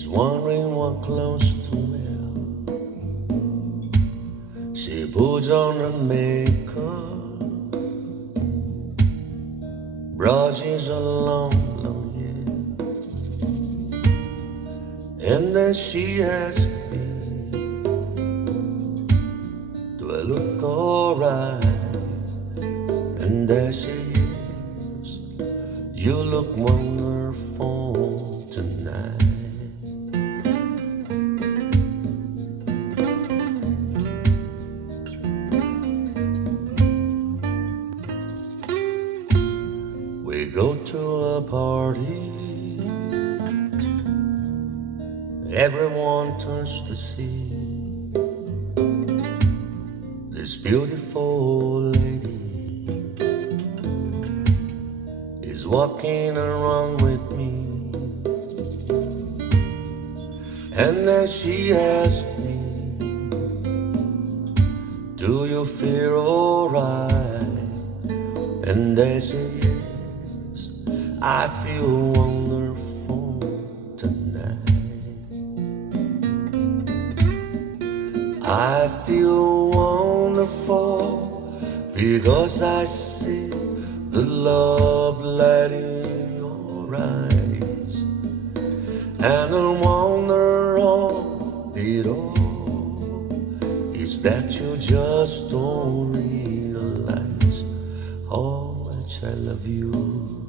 She's wondering what clothes to wear. She puts on her makeup, brushes her long, long hair, and then she asks me, do I look alright? And I say yes, you look wonderful tonight. We go to a party, everyone turns to see this beautiful lady is walking around with me. And then she asks me, do you feel alright? And I say yes, I feel wonderful tonight. I feel wonderful because I see the love light in your eyes, and I wonder all it all is that you just don't realize how much I love you.